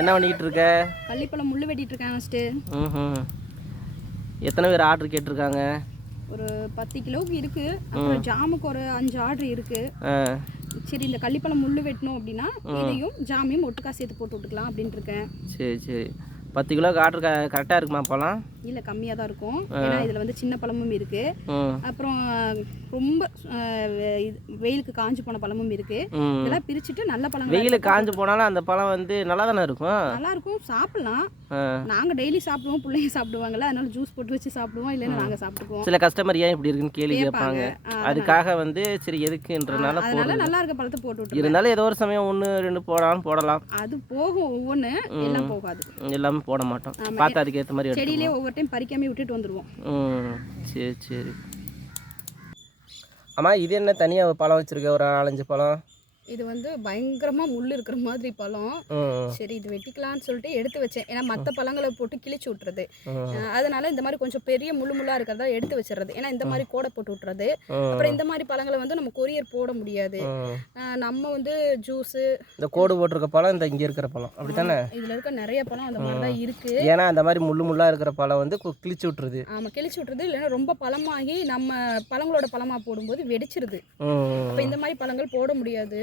என்ன பண்ணிக்கிட்டு இருக்க? கள்ளிப்பழம் முள்ளு வெட்டிட்டு இருக்கேன் ஃபஸ்ட்டு. எத்தனை பேர் ஆர்டர் கேட்டிருக்காங்க? ஒரு 10 கிலோவுக்கு இருக்கு. அப்புறம் ஜாமுக்கு ஒரு 5 ஆர்டர் இருக்கு. சரி, இந்த கள்ளிப்பழம் முள்ளு வெட்டணும் அப்படின்னா இதையும் ஜாமையும் ஒட்டுக்கா சேர்த்து போட்டு விட்டுக்கலாம் அப்படின்ட்டு இருக்கேன். சரி சரி. 10 கிலோக்கு ஆர்டர் கரெக்டாக இருக்குமா பழம்? இல்லை, கம்மியாக தான் இருக்கும். ஏன்னா இதில் வந்து சின்ன பழமும் இருக்குது, அப்புறம் ரொம்ப வெயிலுக்கு காஞ்சு போன பழமும் இருக்குது. இதெல்லாம் பிரிச்சுட்டு நல்ல பழம். வெயிலுக்கு காஞ்சு போனாலும் அந்த பழம் வந்து நல்லா தானே இருக்கும்? நல்லா இருக்கும், சாப்பிடலாம். நாங்கள் டெய்லி சாப்பிடுவோம், பிள்ளைங்க சாப்பிடுவாங்கல்ல, அதனால ஜூஸ் போட்டு வச்சு சாப்பிடுவோம், இல்லைன்னா நாங்கள் சாப்பிட்டுக்குவோம். சில கஸ்டமர் ஏன் இப்படி இருக்குன்னு கேள்வி கேட்பாங்க. அதுக்காக வந்து சரி எதுக்குன்றனால நல்லா இருக்க பழத்தை போட்டு விட்டு இருந்தாலும் ஏதோ ஒரு சமயம் 1 2 போடலாம். அது போகும், ஒவ்வொன்று எல்லாம் போகாது, எல்லாமே போட மாட்டோம். பார்த்து அதுக்கு ஏற்ற மாதிரி செடியிலே ஒவ்வொரு டைம் பறிக்காம விட்டுட்டு வந்துடுவோம். சரி சரி. ஆமாம், இது என்ன தனியாக பழம் வச்சுருக்க? ஒரு 4-5 பழம். இது வந்து பயங்கரமாக முள் இருக்கிற மாதிரி பழம். சரி, இது வெட்டிக்கலான்னு சொல்லிட்டு எடுத்து வச்சேன். ஏன்னா மற்ற பழங்களை போட்டு கிழிச்சு விட்டுறது, அதனால இந்த மாதிரி கொஞ்சம் பெரிய முள்ளாக இருக்கிறதா எடுத்து வச்சிடுறது. ஏன்னா இந்த மாதிரி கோடை போட்டு விட்டுறது. அப்புறம் இந்த மாதிரி பழங்களை வந்து நம்ம கொரியர் போட முடியாது. நம்ம வந்து ஜூஸு இந்த கோடு போட்டிருக்க பழம் இந்த இங்கே இருக்கிற பழம் அப்படி தானே? இதில் இருக்க நிறைய பழம் அந்த மாதிரி தான் இருக்குது. ஏன்னா அந்த மாதிரி முள்ளாக இருக்கிற பழம் வந்து கிழிச்சு விட்டுருது. ஆமாம், கிழிச்சு விட்டுறது. இல்லைன்னா ரொம்ப பழமாகி நம்ம பழங்களோட பழமாக போடும்போது வெடிச்சிருது. அப்போ இந்த மாதிரி பழங்கள் போட முடியாது.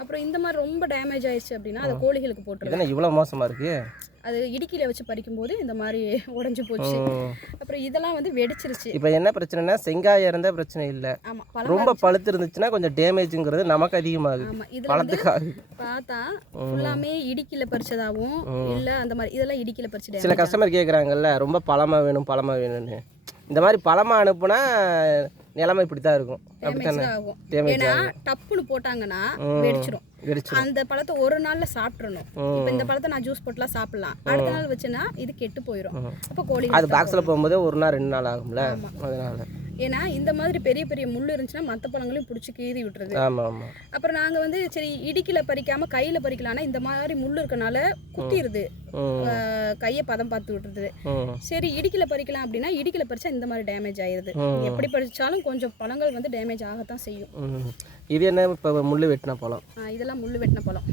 அப்புறம் இந்த மாதிரி ரொம்ப டேமேஜ் ஆயிடுச்சு அப்படின்னா அதை கோழிகளுக்கு போட்டுருது. இவ்வளோ மோசமாக இருக்கு. அது இடுக்கில வச்சு பறிக்கும்போது இந்த மாதிரி உடஞ்சி போச்சு. அப்புறம் இதெல்லாம் வந்து வெடிச்சிருச்சு. இப்போ என்ன பிரச்சனைனா, செங்காயம் இருந்தால் பிரச்சனை இல்லை. ரொம்ப பழுத்து இருந்துச்சுன்னா கொஞ்சம் டேமேஜுங்கிறது நமக்கு அதிகமாகுது. ஆமாம், இதில் பார்த்தா ஃபுல்லாமே இடுக்கில பறிச்சதாகவும் இல்லை, அந்த மாதிரி இதெல்லாம் இடுக்கில பறிச்சு. சில கஸ்டமர் கேட்குறாங்கல்ல, ரொம்ப பழமாக வேணும்னு. இந்த மாதிரி பழமாக அனுப்புனா நிலைமை இப்படி தான் இருக்கும். ஏன்னா டப்புன்னு போட்டாங்கன்னா வெடிச்சிடும். அந்த பழத்தை ஒரு நாள்ல சாப்பிட்றணும். இப்போ இந்த பழத்தை நான் ஜூஸ் போட்டுலாம் சாப்பிடலாம், அடுத்த நாள் வச்சுன்னா இது கெட்டு போயிடும். அப்போ கோழி அது பாக்ஸில் போகும்போது 1 நாள் 2 நாள் ஆகும்ல, அதனால. ஏன்னா இந்த மாதிரி பெரிய பெரிய முள் இருந்துச்சுன்னா மற்ற பழங்களையும் பிடிச்சி கீறி விட்டுருது. அப்புறம் நாங்கள் வந்து சரி இடுக்கில பறிக்காம கையில் பறிக்கலாம்னா இந்த மாதிரி முள் இருக்கனால குத்திடுது, கையை பதம் பார்த்து விட்டுருது. சரி இடுக்கில பறிக்கலாம் அப்படின்னா இடுக்கில பறிச்சா இந்த மாதிரி டேமேஜ் ஆயிடுது. எப்படி பறிச்சாலும் கொஞ்சம் பழங்கள் வந்து டேமேஜ் ஆகத்தான் செய்யும். இது என்ன இப்போ முள் வெட்டின பழம்? இதெல்லாம் முள் வெட்டின பழம்.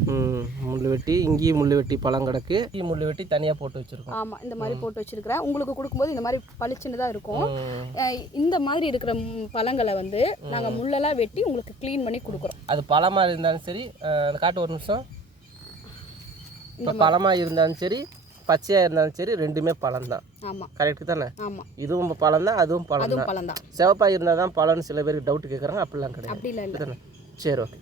முள் வெட்டி இங்கேயும் முள் வெட்டி பழம் கிடக்கு. முள் வெட்டி தனியாக போட்டு வச்சுருக்கோம். ஆமாம், இந்த மாதிரி போட்டு வச்சுருக்கிறேன். உங்களுக்கு கொடுக்கும்போது இந்த மாதிரி பளிச்சுன்னு தான் இருக்கும். இந்த மாதிரி இருக்கிற பழங்களை வந்து நாங்கள் முள்ளெல்லாம் வெட்டி உங்களுக்கு க்ளீன் பண்ணி கொடுக்குறோம். அது பழமாக இருந்தாலும் சரி, காட்டு ஒரு நிமிஷம். இப்போ பழமாக இருந்தாலும் சரி, பச்சையாக இருந்தாலும் சரி, ரெண்டுமே பழம் தான். ஆமாம், கரெக்டு தானே? ஆமாம், இதுவும் பழம் தான், அதுவும் பழம் தான். சிவப்பாக இருந்தால் தான் பழம்னு சில பேருக்கு டவுட் கேட்குறாங்க. அப்படிலாம் கிடையாது. அப்படி இல்லை. சரி, ஓகே.